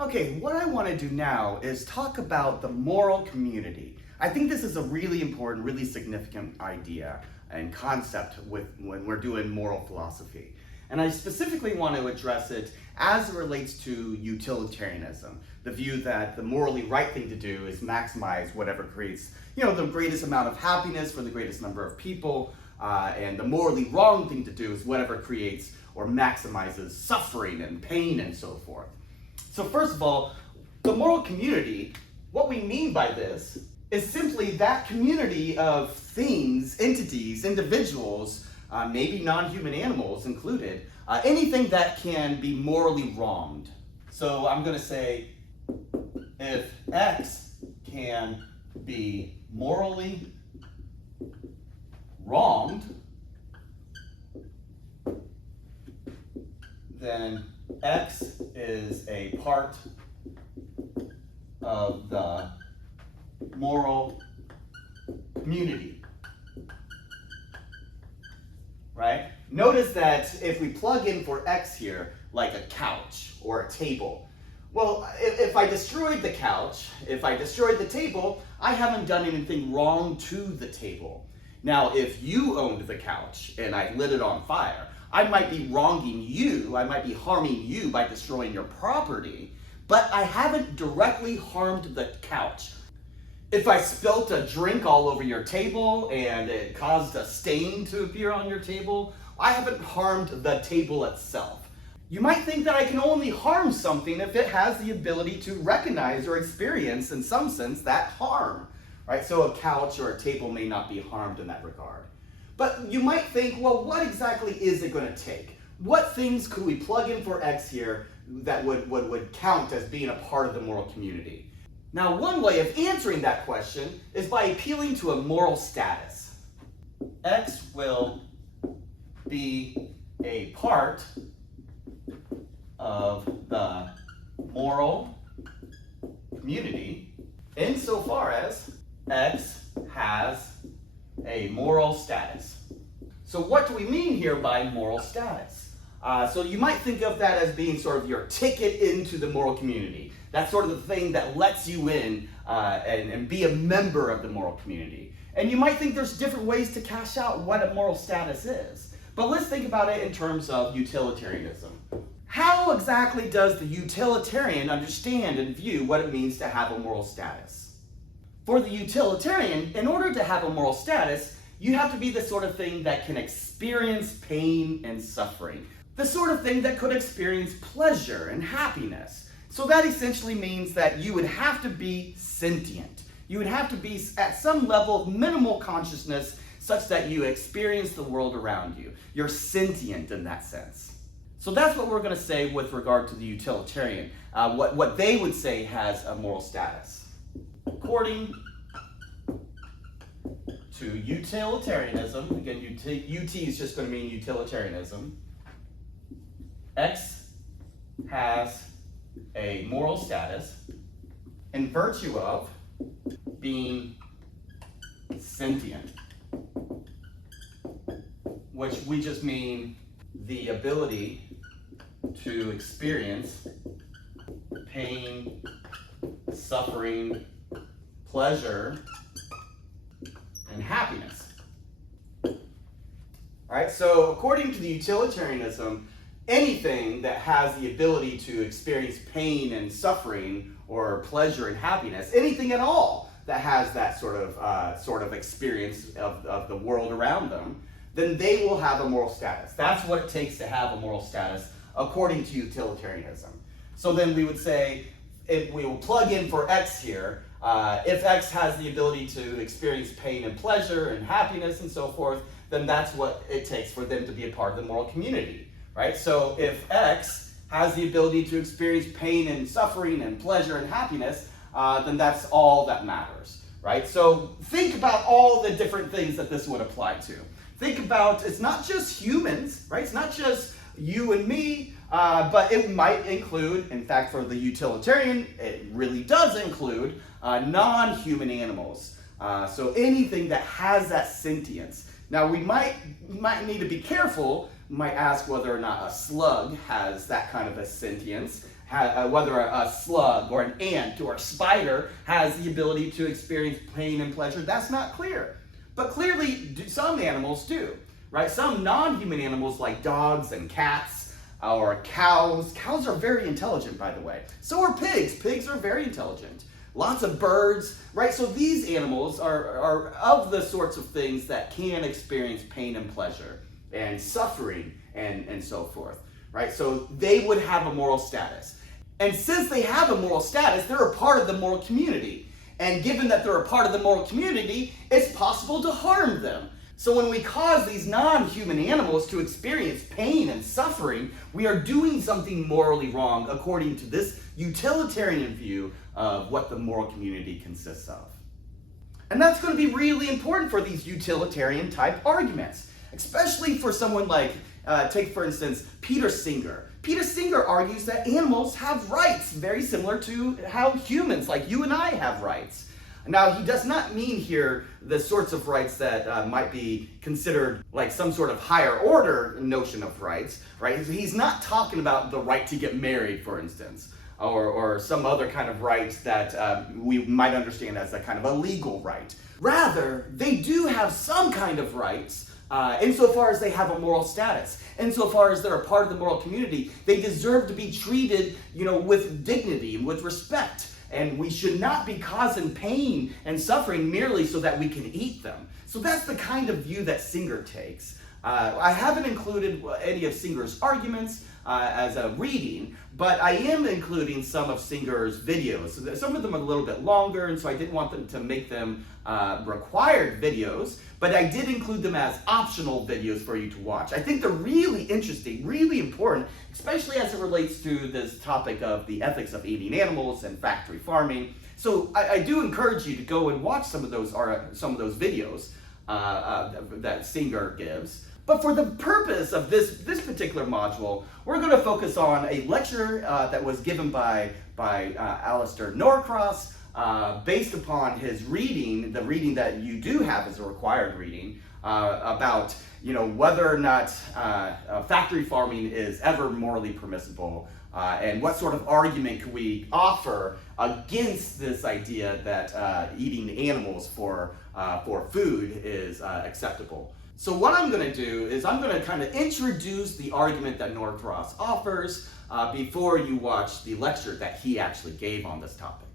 Okay, what I want to do now is talk about the moral community. I think this is a really important, really significant idea and concept when we're doing moral philosophy. And I specifically want to address it as it relates to utilitarianism, the view that the morally right thing to do is maximize whatever creates, the greatest amount of happiness for the greatest number of people, and the morally wrong thing to do is whatever creates or maximizes suffering and pain and so forth. So first of all, the moral community, what we mean by this is simply that community of things, entities, individuals, maybe non-human animals included, anything that can be morally wronged. So I'm going to say if X can be morally wronged, then X is a part of the moral community, right? Notice that if we plug in for X here, like a couch or a table, well, if I destroyed the couch, if I destroyed the table, I haven't done anything wrong to the table. Now, if you owned the couch and I lit it on fire, I might be wronging you, I might be harming you by destroying your property, but I haven't directly harmed the couch. If I spilt a drink all over your table and it caused a stain to appear on your table, I haven't harmed the table itself. You might think that I can only harm something if it has the ability to recognize or experience, in some sense, that harm, right? So a couch or a table may not be harmed in that regard. But you might think, well, what exactly is it going to take? What things could we plug in for X here that would count as being a part of the moral community? Now, one way of answering that question is by appealing to a moral status. X will be a part of the moral community insofar as X has a moral status. So what do we mean here by moral status? So you might think of that as being sort of your ticket into the moral community. That's sort of the thing that lets you in and be a member of the moral community. And you might think there's different ways to cash out what a moral status is. But let's think about it in terms of utilitarianism. How exactly does the utilitarian understand and view what it means to have a moral status? For the utilitarian, in order to have a moral status, you have to be the sort of thing that can experience pain and suffering. The sort of thing that could experience pleasure and happiness. So that essentially means that you would have to be sentient. You would have to be at some level of minimal consciousness such that you experience the world around you. You're sentient in that sense. So that's what we're going to say with regard to the utilitarian. What they would say has a moral status. According to utilitarianism, again, UT is just going to mean utilitarianism, X has a moral status in virtue of being sentient, which we just mean the ability to experience pain, suffering, pleasure, and happiness. All right, so according to the utilitarianism, anything that has the ability to experience pain and suffering or pleasure and happiness, anything at all that has that sort of experience of the world around them, then they will have a moral status. That's what it takes to have a moral status according to utilitarianism. So then we would say, if we will plug in for X here, if X has the ability to experience pain and pleasure and happiness and so forth, then that's what it takes for them to be a part of the moral community, right? So if X has the ability to experience pain and suffering and pleasure and happiness, then that's all that matters, right? So think about all the different things that this would apply to. Think about, it's not just humans, right? It's not just you and me, but it might include, in fact, for the utilitarian, it really does include non-human animals. So anything that has that sentience. Now we might need to be careful. We might ask whether or not a slug has that kind of a sentience. whether a slug or an ant or a spider has the ability to experience pain and pleasure, that's not clear. But clearly, some animals do, right? Some non-human animals like dogs and cats or cows. Cows are very intelligent, by the way. So are pigs. Pigs are very intelligent. Lots of birds, right? So these animals are of the sorts of things that can experience pain and pleasure and suffering and so forth, right? So they would have a moral status. And since they have a moral status, they're a part of the moral community. And given that they're a part of the moral community, it's possible to harm them. So when we cause these non-human animals to experience pain and suffering, we are doing something morally wrong according to this utilitarian view of what the moral community consists of. And that's going to be really important for these utilitarian type arguments, especially for someone like, take for instance, Peter Singer. Peter Singer argues that animals have rights, very similar to how humans like you and I have rights. Now, he does not mean here the sorts of rights that might be considered like some sort of higher order notion of rights, right? He's not talking about the right to get married, for instance, or some other kind of rights that we might understand as a kind of a legal right. Rather, they do have some kind of rights insofar as they have a moral status. Insofar as they're a part of the moral community, they deserve to be treated, with dignity and with respect. And we should not be causing pain and suffering merely so that we can eat them. So that's the kind of view that Singer takes. I haven't included any of Singer's arguments as a reading, but I am including some of Singer's videos. So some of them are a little bit longer, and so I didn't want them to make them required videos, but I did include them as optional videos for you to watch. I think they're really interesting, really important, especially as it relates to this topic of the ethics of eating animals and factory farming. So I do encourage you to go and watch some of those videos that Singer gives. But for the purpose of this particular module, we're going to focus on a lecture that was given by Alistair Norcross, based upon his reading, the reading that you do have as a required reading, about whether or not factory farming is ever morally permissible, and what sort of argument could we offer against this idea that eating animals for food is acceptable. So what I'm going to do is I'm going to kind of introduce the argument that Norcross offers before you watch the lecture that he actually gave on this topic.